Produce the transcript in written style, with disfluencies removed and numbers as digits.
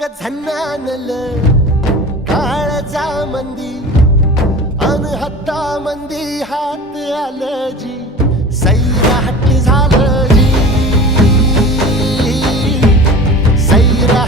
ग झन्नानल काळजा मंदी अन हत्ता मंदी हात आलं जी सैरा हट्टी झालं जी सैरा